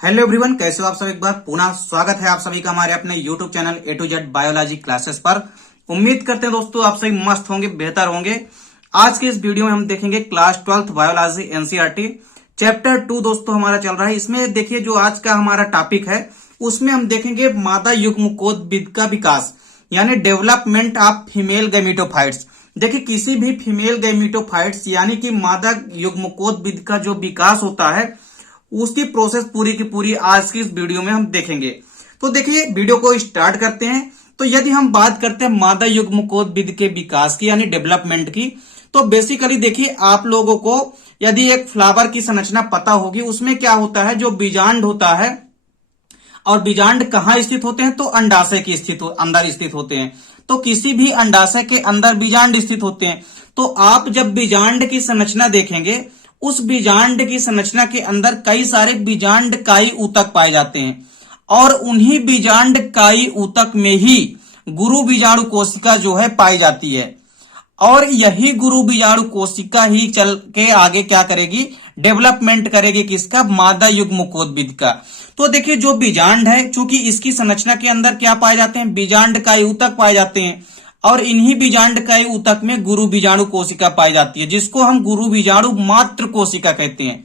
Hello everyone, कैसे हो आप सब। एक बार पुनः स्वागत है आप सभी का हमारे अपने YouTube channel A to Z biology classes पर। उम्मीद करते हैं दोस्तों आप सभी मस्त होंगे, बेहतर होंगे। आज के इस वीडियो में हम देखेंगे class 12th biology NCERT chapter 2 दोस्तों हमारा चल रहा है। इसमें देखिए जो आज का हमारा टॉपिक है उसमें हम देखेंगे मादा युग्मकोद्भिद का विकास, यानी डेवलपमेंट ऑफ फीमेल गैमेटोफाइट्स। देखिए किसी भी फीमेल गैमेटोफाइट्स यानी कि मादा युग्मकोद्भिद का जो विकास होता है उसकी प्रोसेस पूरी की पूरी आज की इस वीडियो में हम देखेंगे। तो देखिए वीडियो को स्टार्ट करते हैं। तो यदि हम बात करते हैं मादा युग्मकोद्भिद के विकास की यानी डेवलपमेंट की, तो बेसिकली देखिए आप लोगों को यदि एक फ्लावर की संरचना पता होगी, उसमें क्या होता है, जो बीजांड होता है और बीजांड कहाँ स्थित होते हैं, तो अंडाशय की अंदर स्थित होते हैं। तो किसी भी अंडाशय के अंदर बीजांड स्थित होते हैं। तो आप जब बीजांड की संरचना देखेंगे, उस बीजांड की संरचना के अंदर कई सारे बीजांड काई ऊतक पाए जाते हैं और उन्हीं बीजांड काई ऊतक में ही गुरु बीजाणु कोशिका जो है पाई जाती है। और यही गुरु बीजाणु कोशिका ही चल के आगे क्या करेगी, डेवलपमेंट करेगी किसका, मादा युग्मकोद्भिद का। तो देखिए जो बीजांड है, चूंकि इसकी संरचना के अंदर क्या पाए जाते हैं, बीजांड काई ऊतक पाए जाते हैं और इन्हीं बीजांड काई ऊतक में गुरु बीजाणु कोशिका पाई जाती है, जिसको हम गुरु बीजाणु मात्र कोशिका कहते हैं।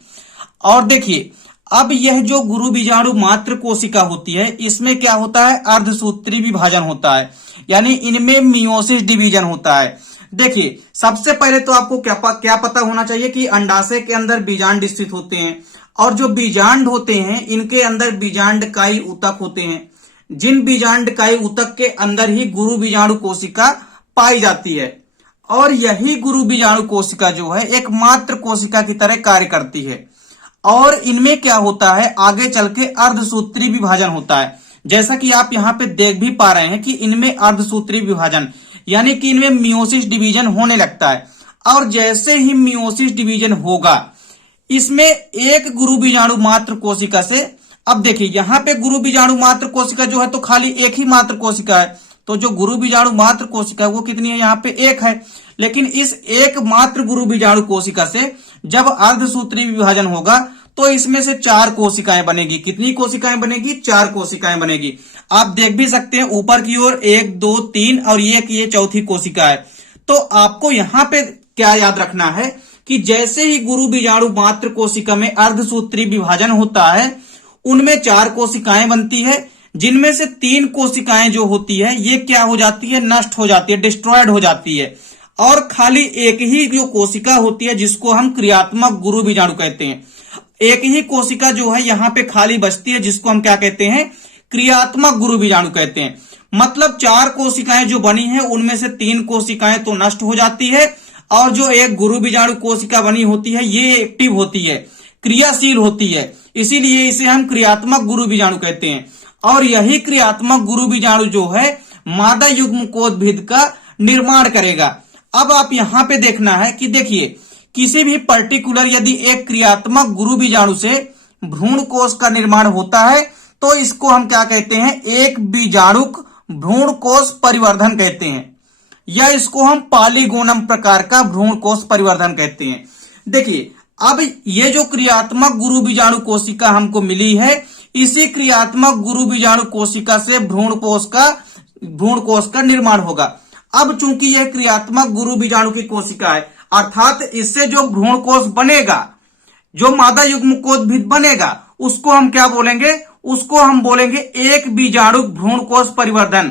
और देखिए अब यह जो गुरु बीजाणु मात्र कोशिका होती है, इसमें क्या होता है, अर्धसूत्री विभाजन होता है, यानी इनमें मियोसिस डिवीजन होता है। देखिए सबसे पहले तो आपको क्या पता होना चाहिए कि अंडाशय के अंदर बीजांड स्थित होते हैं और जो बीजांड होते हैं इनके अंदर बीजांड काई ऊतक होते हैं, जिन बीजांड काई ऊतक के अंदर ही गुरु बीजाणु कोशिका पाई जाती है। और यही गुरु बीजाणु कोशिका जो है एक मात्र कोशिका की तरह कार्य करती है। और इनमें क्या होता है, आगे चल के अर्धसूत्री विभाजन होता है। जैसा कि आप यहाँ पे देख भी पा रहे हैं कि इनमें अर्धसूत्री विभाजन यानी कि इनमें मियोसिस डिवीजन होने लगता है। और जैसे ही मियोसिस डिवीजन होगा, इसमें एक गुरु बीजाणु मात्र कोशिका से, अब देखिए यहाँ पे गुरु बीजाणु मात्र कोशिका जो है तो खाली एक ही मात्र कोशिका है। तो जो गुरु बीजाणु मात्र कोशिका है वो कितनी है, यहाँ पे एक है। लेकिन इस एक मात्र गुरु बीजाणु कोशिका से जब अर्धसूत्री विभाजन होगा तो इसमें से 4 कोशिकाएं बनेगी। कितनी कोशिकाएं बनेगी, 4 कोशिकाएं बनेगी। आप देख भी सकते हैं ऊपर की ओर 1 2 3 और ये चौथी कोशिका है। तो आपको यहाँ पे क्या याद रखना है कि जैसे ही गुरु बीजाणु मात्र कोशिका में अर्धसूत्री विभाजन होता है, उनमें 4 कोशिकाएं बनती है, जिनमें से 3 कोशिकाएं जो होती है ये क्या हो जाती है, नष्ट हो जाती है, डिस्ट्रॉयड हो जाती है। और खाली एक ही जो कोशिका होती है जिसको हम क्रियात्मक गुरु बीजाणु कहते हैं, एक ही कोशिका जो है यहाँ पे खाली बचती है, जिसको हम क्या कहते हैं, क्रियात्मक गुरु बीजाणु कहते हैं। मतलब 4 कोशिकाएं जो बनी है उनमें से 3 कोशिकाएं तो नष्ट हो जाती है और जो एक गुरु बीजाणु कोशिका बनी होती है ये एक्टिव होती है, क्रियाशील होती है, इसीलिए इसे हम क्रियात्मक गुरु बीजाणु कहते हैं। और यही क्रियात्मक गुरु बीजाणु जो है मादा युग्मकोद्भिद का निर्माण करेगा। अब आप यहां पे देखना है कि देखिए किसी भी पर्टिकुलर यदि एक क्रियात्मक गुरु बीजाणु से भ्रूण कोश का निर्माण होता है तो इसको हम क्या कहते हैं, एक बीजाणुक भ्रूण कोश परिवर्धन कहते हैं, या इसको हम पॉलीगोनम प्रकार का भ्रूण कोश परिवर्धन कहते हैं। देखिए अब ये जो क्रियात्मक गुरु बीजाणु कोशिका हमको मिली है, इसी क्रियात्मक गुरु बीजाणु कोशिका से भ्रूण कोश का निर्माण होगा। अब चूंकि यह क्रियात्मक गुरु बीजाणु की कोशिका है, अर्थात इससे जो भ्रूण कोश बनेगा, जो मादा युग्मकोद्भिद बनेगा, उसको हम क्या बोलेंगे, उसको हम बोलेंगे एक बीजाणु भ्रूण कोश परिवर्धन।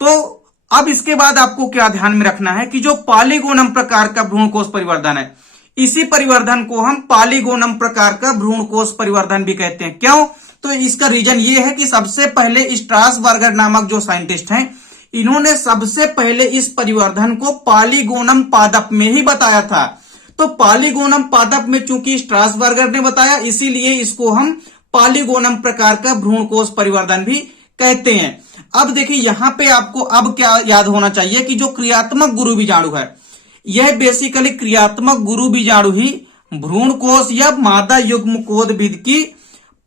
तो अब इसके बाद आपको क्या ध्यान में रखना है कि जो पॉलीगोनम प्रकार का भ्रूण कोश परिवर्धन है, इसी परिवर्धन को हम पॉलीगोनम प्रकार का भ्रूण कोश परिवर्धन भी कहते हैं। क्यों, तो इसका रीजन ये है कि सबसे पहले स्ट्रासबर्गर नामक जो साइंटिस्ट हैं, इन्होंने सबसे पहले इस परिवर्धन को पॉलीगोनम पादप में ही बताया था। तो पॉलीगोनम पादप में चूंकि स्ट्रासबर्गर ने बताया, इसीलिए इसको हम पॉलीगोनम प्रकार का भ्रूण कोश परिवर्धन भी कहते हैं। अब देखिए यहां पे आपको अब क्या याद होना चाहिए कि जो क्रियात्मक गुरु बीजाणु है, यह बेसिकली क्रियात्मक गुरु बीजाणु ही भ्रूण कोश या मादा युग्मकोद्भिद की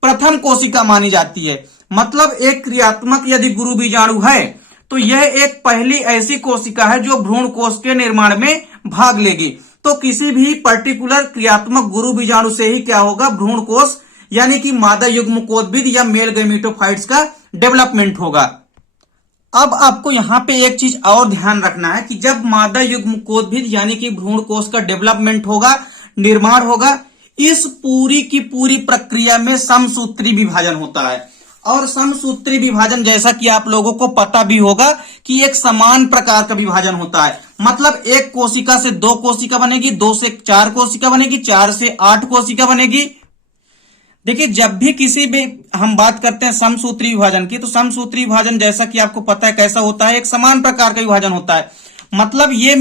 प्रथम कोशिका मानी जाती है। मतलब एक क्रियात्मक यदि गुरु बीजाणु है तो यह एक पहली ऐसी कोशिका है जो भ्रूण कोश के निर्माण में भाग लेगी। तो किसी भी पर्टिकुलर क्रियात्मक गुरु बीजाणु से ही क्या होगा, भ्रूण कोश यानी कि मादा युग्मकोद्भिद या मेल गैमेटोफाइट्स का डेवलपमेंट होगा। अब आपको यहां पे एक चीज और ध्यान रखना है कि जब मादा युग्मकोद्भिद यानी कि भ्रूण कोष का डेवलपमेंट होगा, निर्माण होगा, इस पूरी की पूरी प्रक्रिया में समसूत्री विभाजन होता है। और समसूत्री विभाजन जैसा कि आप लोगों को पता भी होगा कि एक समान प्रकार का विभाजन होता है। मतलब एक कोशिका से 2 कोशिका बनेगी, 2 से 4 कोशिका बनेगी, 4 से 8 कोशिका बनेगी। देखिए, जब भी किसी भी हम बात करते हैं समसूत्री विभाजन की, तो समसूत्री विभाजन जैसा कि आपको पता है कैसा होता है, एक समान प्रकार का विभाजन होता है। मतलब ये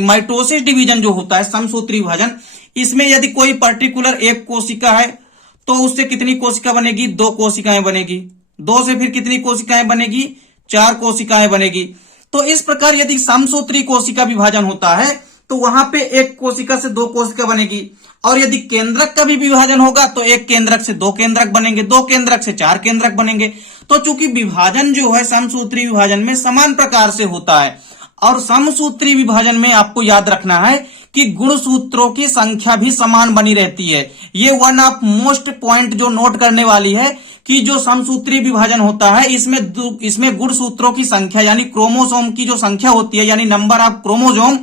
माइटोसिस डिवीजन जो होता है, समसूत्री विभाजन, इसमें यदि कोई पर्टिकुलर एक कोशिका है तो उससे कितनी कोशिका बनेगी? 2 कोशिकाएं बनेगी। 2 से फिर कितनी कोशिकाएं बनेगी? 4 कोशिकाएं बनेगी। तो इस प्रकार यदि समसूत्री कोशिका विभाजन होता है तो वहां पे एक कोशिका से 2 कोशिका बनेगी। और यदि केंद्रक का भी विभाजन होगा तो एक केंद्रक से 2 केंद्रक बनेंगे, 2 केंद्रक से 4 केंद्रक बनेंगे। तो चूंकि विभाजन जो है समसूत्री विभाजन में समान प्रकार से होता है, और समसूत्री विभाजन में आपको याद रखना है कि गुणसूत्रों की संख्या भी समान बनी रहती है। ये वन ऑफ मोस्ट पॉइंट जो नोट करने वाली है कि जो समसूत्री विभाजन होता है इसमें गुणसूत्रों की संख्या यानी क्रोमोसोम की जो संख्या होती है, यानी नंबर ऑफ क्रोमोसोम,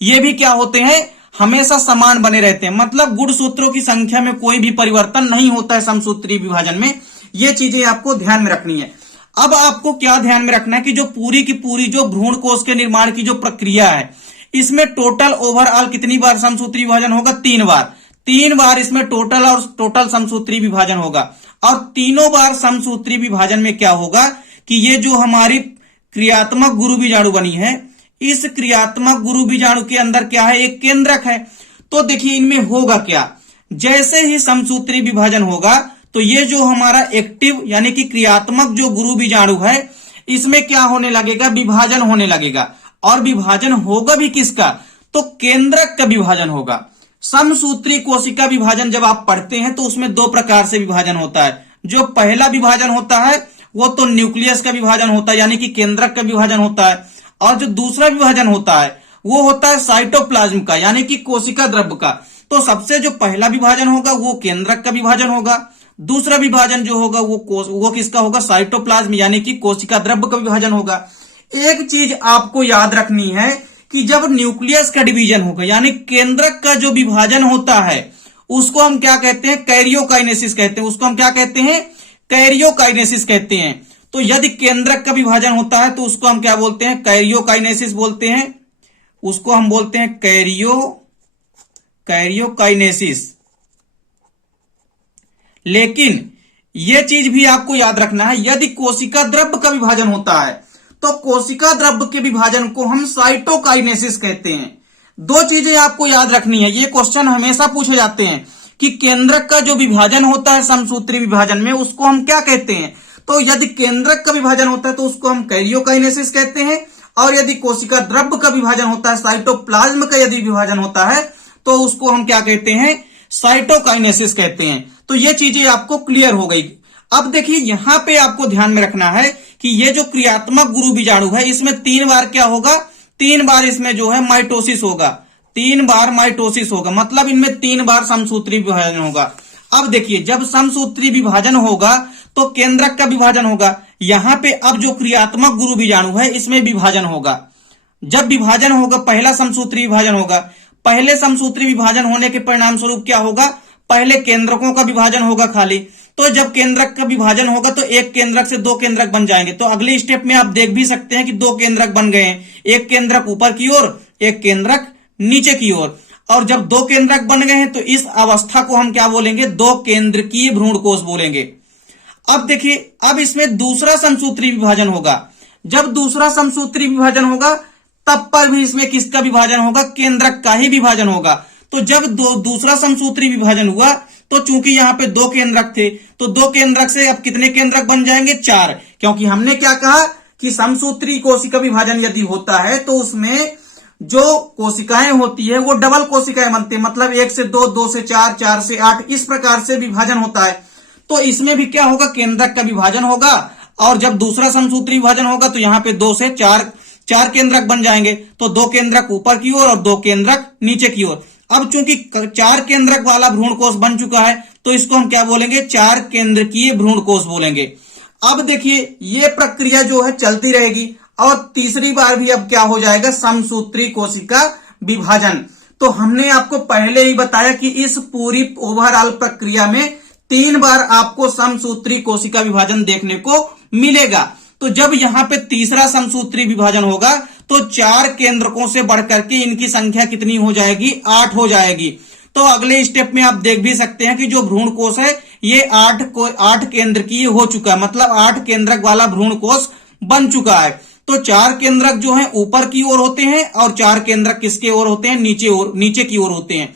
ये भी क्या होते हैं? हमेशा समान बने रहते हैं। मतलब गुणसूत्रों की संख्या में कोई भी परिवर्तन नहीं होता है समसूत्री विभाजन में। ये चीजें आपको ध्यान में रखनी है। अब आपको क्या ध्यान में रखना है कि जो पूरी की पूरी जो भ्रूण कोष के निर्माण की जो प्रक्रिया है, इसमें टोटल ओवरऑल कितनी बार समसूत्री विभाजन होगा? 3 बार। 3 बार इसमें टोटल समसूत्री विभाजन होगा। और तीनों बार समसूत्री विभाजन में क्या होगा कि ये जो हमारी क्रियात्मक गुरु बीजाणु बनी है, इस क्रियात्मक गुरु बीजाणु के अंदर क्या है? एक केंद्रक है। तो देखिए इनमें होगा क्या, जैसे ही समसूत्री विभाजन होगा तो ये जो हमारा एक्टिव यानी कि क्रियात्मक जो गुरु बीजाणु है, इसमें क्या होने लगेगा? विभाजन होने लगेगा। और विभाजन होगा भी किसका? तो केंद्रक का विभाजन होगा। समसूत्री कोशिका विभाजन जब आप पढ़ते हैं तो उसमें 2 प्रकार से विभाजन होता है। जो पहला विभाजन होता है वो तो न्यूक्लियस का विभाजन होता है, यानी कि केंद्रक का विभाजन होता है। और जो दूसरा विभाजन होता है वो होता है साइटोप्लाज्म का, यानी कि कोशिका द्रव्य का। तो सबसे जो पहला विभाजन होगा वो केंद्रक का विभाजन होगा। दूसरा विभाजन जो होगा वो किसका होगा? साइटोप्लाज्म यानी कि कोशिका द्रव्य का विभाजन होगा। एक चीज आपको याद रखनी है कि जब न्यूक्लियस का डिवीजन होगा यानी केंद्रक का जो विभाजन होता है उसको हम क्या कहते हैं? कैरियोकाइनेसिस कहते हैं। उसको हम क्या कहते हैं? कैरियोकाइनेसिस कहते हैं। तो यदि केंद्रक का विभाजन होता है तो उसको हम क्या बोलते हैं? कैरियोकाइनेसिस बोलते हैं। उसको हम बोलते हैं कैरियोकाइनेसिस। लेकिन यह चीज भी आपको याद रखना है, यदि कोशिका द्रव्य का विभाजन होता है तो कोशिका द्रव्य के विभाजन को हम साइटोकाइनेसिस कहते हैं। 2 चीजें आपको याद रखनी है। ये क्वेश्चन हमेशा पूछे जाते हैं कि केंद्रक का जो विभाजन होता है समसूत्री विभाजन में उसको हम क्या कहते हैं? तो यदि केंद्रक का विभाजन होता है तो उसको हम कैरियोकाइनेसिस कहते हैं। और यदि कोशिका द्रव्य का विभाजन होता है, साइटोप्लाज्म का यदि विभाजन होता है तो उसको हम क्या कहते हैं? साइटोकाइनेसिस कहते हैं। तो ये चीजें आपको क्लियर हो गई। अब देखिए यहां पे आपको ध्यान में रखना है कि ये जो क्रियात्मक गुरु बीजाणु है इसमें 3 बार क्या होगा? 3 बार इसमें जो है माइटोसिस होगा। 3 बार माइटोसिस होगा, मतलब इनमें 3 बार समसूत्री विभाजन होगा। अब देखिए जब समसूत्री विभाजन होगा तो केंद्रक का विभाजन होगा। यहां पे अब जो क्रियात्मक गुरु बीजाणु है इसमें विभाजन होगा। जब विभाजन होगा, पहला समसूत्री विभाजन होगा। पहले समसूत्री विभाजन होने के परिणाम स्वरूप क्या होगा? पहले केंद्रकों का विभाजन होगा खाली। तो जब केंद्रक का विभाजन होगा तो एक केंद्रक से 2 केंद्रक बन जाएंगे। तो अगले स्टेप में आप देख भी सकते हैं कि 2 केंद्रक बन गए हैं, एक केंद्रक ऊपर की ओर, एक केंद्रक नीचे की ओर। और जब 2 केंद्रक बन गए हैं तो इस अवस्था को हम क्या बोलेंगे? 2 केंद्रकीय भ्रूण कोष बोलेंगे। अब देखिए, अब इसमें दूसरा समसूत्री विभाजन होगा। जब दूसरा समसूत्री विभाजन होगा तब पर भी इसमें किसका विभाजन होगा? केंद्रक का ही विभाजन होगा। तो जब दूसरा समसूत्री विभाजन हुआ तो चूंकि यहां पे 2 केंद्रक थे तो 2 केंद्रक से अब कितने केंद्रक बन जाएंगे? 4। क्योंकि हमने क्या कहा कि समसूत्री कोशिका विभाजन यदि होता है तो उसमें जो कोशिकाएं होती है वो डबल कोशिकाएं बनती है। मतलब 1 से 2, 2 से 4, 4 से 8, इस प्रकार से विभाजन होता है। तो इसमें भी क्या होगा? केंद्रक का विभाजन होगा। और जब दूसरा समसूत्री विभाजन होगा तो यहां पे 2 से 4 केंद्रक बन जाएंगे। तो 2 केंद्रक ऊपर की ओर और 2 केंद्रक नीचे की ओर। अब चूंकि 4 केंद्रक वाला भ्रूण कोष बन चुका है तो इसको हम क्या बोलेंगे, 4 केंद्रकीय भ्रूणकोष बोलेंगे। अब देखिए ये प्रक्रिया जो है चलती रहेगी और तीसरी बार भी अब क्या हो जाएगा, समसूत्री कोशिका विभाजन। तो हमने आपको पहले ही बताया कि इस पूरी ओवरऑल प्रक्रिया में 3 बार आपको समसूत्री कोशिका विभाजन देखने को मिलेगा। तो जब यहां पे तीसरा समसूत्री विभाजन होगा तो 4 केंद्रकों से बढ़कर के इनकी संख्या कितनी हो जाएगी, 8 हो जाएगी। तो अगले स्टेप में आप देख भी सकते हैं कि जो भ्रूणकोष है ये 8 केंद्रकीय हो चुका है, मतलब 8 केंद्रक वाला भ्रूणकोष बन चुका है। तो 4 केंद्रक जो है ऊपर की ओर होते हैं और 4 केंद्रक किसके ओर होते हैं, नीचे की ओर होते हैं।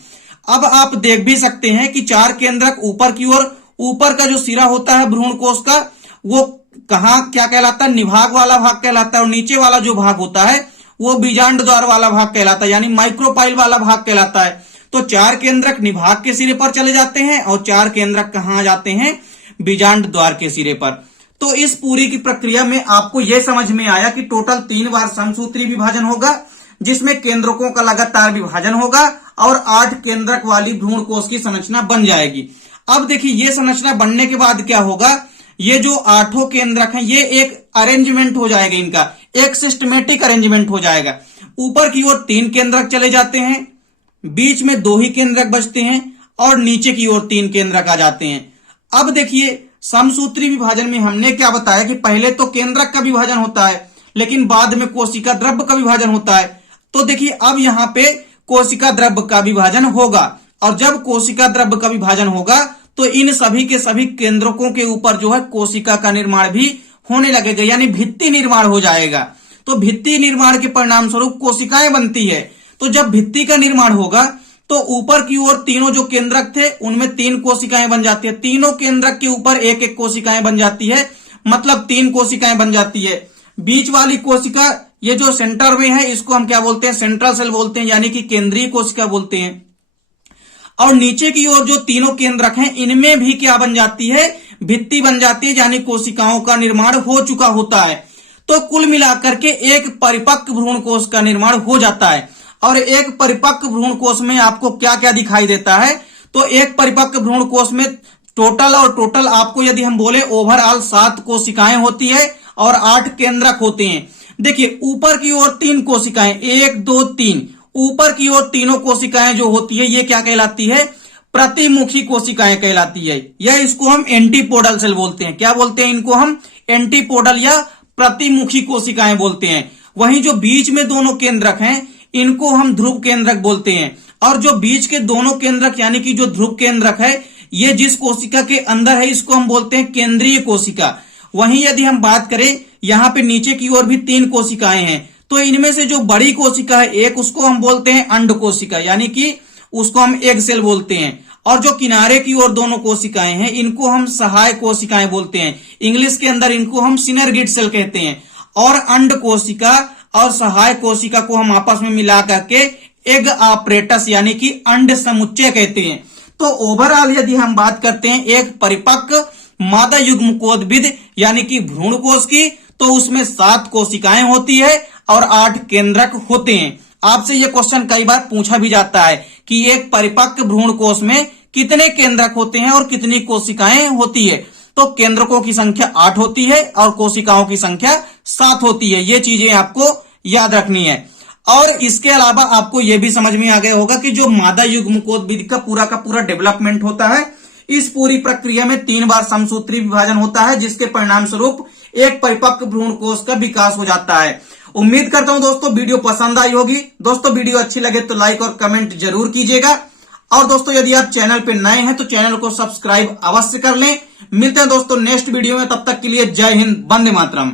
अब आप देख भी सकते हैं कि 4 केंद्रक ऊपर की ओर, ऊपर का जो सिरा होता है भ्रूणकोष का वो कहां क्या कहलाता है, निभाग वाला भाग कहलाता है, और नीचे वाला जो भाग होता है वो बीजांड द्वार वाला भाग कहलाता है, यानी माइक्रोपाइल वाला भाग कहलाता है। तो 4 केंद्रक निभाग के सिरे पर चले जाते हैं और 4 केंद्रक कहां जाते हैं, बीजांड द्वार के सिरे पर। तो इस पूरी की प्रक्रिया में आपको यह समझ में आया कि टोटल 3 बार समसूत्री विभाजन होगा, जिसमें केंद्रकों का लगातार विभाजन होगा और 8 केंद्रक वाली भ्रूणकोष की संरचना बन जाएगी। अब देखिए ये संरचना बनने के बाद क्या होगा, ये जो 8 केंद्रक हैं ये एक अरेंजमेंट हो जाएगा, इनका एक सिस्टमेटिक अरेंजमेंट हो जाएगा। ऊपर की ओर 3 केंद्रक चले जाते हैं, बीच में 2 ही केंद्रक बचते हैं और नीचे की ओर 3 केंद्रक आ जाते हैं। अब देखिए समसूत्री विभाजन में हमने क्या बताया कि पहले तो केंद्रक का विभाजन होता है, लेकिन बाद में कोशिका द्रव्य का विभाजन होता है। तो देखिए अब यहां पे कोशिका द्रव्य का विभाजन होगा, और जब कोशिका द्रव्य का विभाजन होगा तो इन सभी के सभी केंद्रकों के ऊपर जो है कोशिका का निर्माण भी होने लगेगा, यानी भित्ति निर्माण हो जाएगा। तो भित्ति निर्माण के परिणाम स्वरूप कोशिकाएं बनती है। तो जब भित्ति का निर्माण होगा तो ऊपर की ओर तीनों जो केंद्रक थे उनमें 3 कोशिकाएं बन जाती है, तीनों केंद्रक के ऊपर एक एक कोशिकाएं बन जाती है, मतलब 3 कोशिकाएं बन जाती है। बीच वाली कोशिका ये जो सेंटर में है इसको हम क्या बोलते हैं, सेंट्रल सेल बोलते हैं, यानी कि केंद्रीय कोशिका बोलते हैं। और नीचे की ओर जो तीनों केंद्रक हैं इनमें भी क्या बन जाती है, भित्ति बन जाती है, यानी कोशिकाओं का निर्माण हो चुका होता है। तो कुल मिलाकर के एक परिपक्व भ्रूणकोष का निर्माण हो जाता है। और एक परिपक्व भ्रूणकोष में आपको क्या क्या दिखाई देता है, तो एक परिपक्व भ्रूणकोष में टोटल आपको यदि हम बोले ओवरऑल 7 कोशिकाएं होती है और 8 केंद्रक होते हैं। देखिए ऊपर की ओर 3 कोशिकाएं, 1 2 3, ऊपर की ओर तीनों कोशिकाएं जो होती है ये क्या कहलाती है, प्रतिमुखी कोशिकाएं कहलाती है, या इसको हम एंटीपोडल सेल बोलते हैं। क्या बोलते हैं इनको हम, एंटीपोडल या प्रतिमुखी कोशिकाएं बोलते हैं। वहीं जो बीच में दोनों केंद्रक हैं इनको हम ध्रुव केंद्रक बोलते हैं, और जो बीच के दोनों केंद्रक यानी कि जो ध्रुव केंद्रक है ये जिस कोशिका के अंदर है इसको हम बोलते हैं केंद्रीय कोशिका। वहीं यदि हम बात करें यहां पे नीचे की ओर भी 3 कोशिकाएं हैं, तो इनमें से जो बड़ी कोशिका है एक, उसको हम बोलते हैं अंड कोशिका, यानी कि उसको हम एग सेल बोलते हैं। और जो किनारे की ओर दोनों कोशिकाएं हैं इनको हम सहाय कोशिकाएं बोलते हैं, इंग्लिश के अंदर इनको हम सिनर्गिड सेल कहते हैं। और अंड कोशिका और सहाय कोशिका को हम आपस में मिला करके एग आपरेटस यानी कि अंड समुच्चय कहते हैं। तो ओवरऑल यदि हम बात करते हैं एक परिपक्व मादा युग्मकोद्भिद यानी कि भ्रूणकोष की, तो उसमें 7 कोशिकाएं होती है और 8 केंद्रक होते हैं। आपसे यह क्वेश्चन कई बार पूछा भी जाता है कि एक परिपक्व भ्रूणकोष में कितने केंद्रक होते हैं और कितनी कोशिकाएं होती है। तो केंद्रकों की संख्या 8 होती है और कोशिकाओं की संख्या 7 होती है। ये चीजें आपको याद रखनी है। और इसके अलावा आपको यह भी समझ में आ गया होगा कि जो मादा युग्मकोद्भिद का पूरा डेवलपमेंट होता है, इस पूरी प्रक्रिया में 3 बार समसूत्री विभाजन होता है, जिसके परिणाम स्वरूप एक परिपक्व भ्रूणकोष का विकास हो जाता है। उम्मीद करता हूं दोस्तों वीडियो पसंद आई होगी। दोस्तों वीडियो अच्छी लगे तो लाइक और कमेंट जरूर कीजिएगा। और दोस्तों यदि आप चैनल पे नए हैं तो चैनल को सब्सक्राइब अवश्य कर लें। मिलते हैं दोस्तों नेक्स्ट वीडियो में, तब तक के लिए जय हिंद, वंदे मातरम।